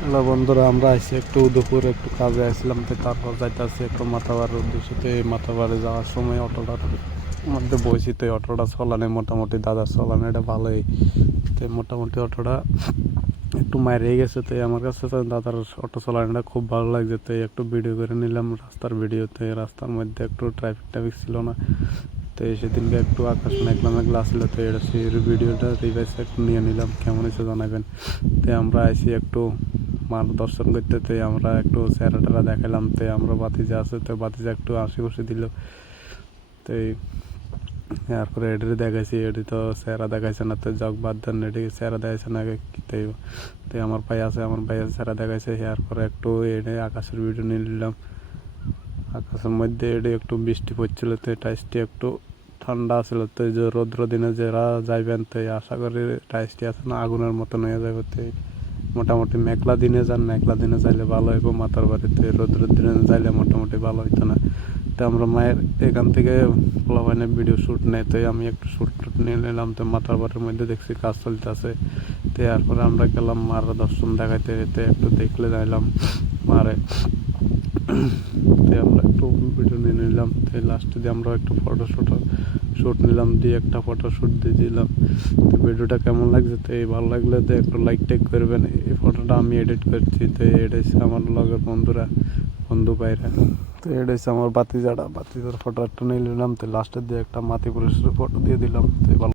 Hello বন্ধুরা, আমরা আইসি একটু দুপুর একটু কাজে আসছিলাম, তো তারপর যাইতেছি একটু মাথাবাড়ির উদ্দেশ্যে। তো এই মাথাবাড়ি যাওয়ার সময় অটোটার মধ্যে বসি, তো এই অটোটা চলানে মোটামুটি দাদার চলানে এটা ভালোই। তো মোটামুটি অটোটা একটু মারিয়ে গেছে, তো আমার কাছে তো দাদার অটো চালানোটা খুব ভালো লাগছে। তো একটু ভিডিও করে নিলাম রাস্তার ভিডিওতে। রাস্তার মধ্যে একটু ট্রাফিক ছিল না, তো সেদিনকে একটু আকাশ মেঘলা মেঘলা আসলো, তো এটা সেই ভিডিওটা রিভাইস একটু নিয়ে নিলাম। কেমন হয়েছে জানাবেন। তো আমরা আইসি একটু মার দর্শন করতে, তো আমরা একটু চেহারা টেরা দেখালাম। তো আমরা বাতিজা আছে, তো বাতিজা একটু হাসি খুশি দিল। তো এরপরে এডিরে দেখাইছি, এডি তো চেহারা দেখাইছে না, তো জগ বাদ দেন এডি চেহারা দেখাইছে না তাই। তো আমার ভাই আছে, আমার ভাই চেহারা দেখাইছে। এরপরে একটু এডে আকাশের ভিডিও নিয়ে নিলাম। আকাশের মধ্যে এডি একটু বৃষ্টি পড়ছিল, তো টাইসটি একটু ঠান্ডা ছিল। তো যে রৌদ্র দিনে যারা যাইবেন, তো আশা করি টাইসটি আছে না আগুনের মতন হয়ে যাবে। তো মোটামুটি মেঘলা দিনে যান, মেঘলা দিনে যাইলে ভালো হইব। মাথার বাড়িতে রৌদ্রের দিনে যাইলে মোটামুটি ভালো হইতো না। তো আমরা মায়ের এখান থেকে পোলাপাইনে ভিডিও শ্যুট নেই, তো আমি একটু শ্যুট টুট নিয়ে নিলাম। তো মাথার বাড়ির মধ্যে দেখছি কাজ চলতেছে। তো এরপরে আমরা গেলাম মার দর্শন দেখাইতে, তো একটু দেখলে যাইলাম মারে। তো আমরা একটু ভিডিও নিয়ে নিলাম। তো লাস্টে দিয়ে আমরা একটু শ্যুট নিলাম, দিয়ে একটা ফটোশ্যুট দিয়ে দিলাম। তো ভিডিওটা কেমন লাগছে, তো এই ভালো লাগলে তো একটু লাইক টেক করবেন। এই ফটোটা আমি এডিট করছি, তো এটা হচ্ছে আমার লগের বন্ধু বাইরা। তো এটা হচ্ছে আমার বাতিজার ফটো একটা নিয়ে নিলাম। তো লাস্টের দিয়ে একটা মাতৃ পুরুষের ফটো দিয়ে দিলাম। তো ভালো।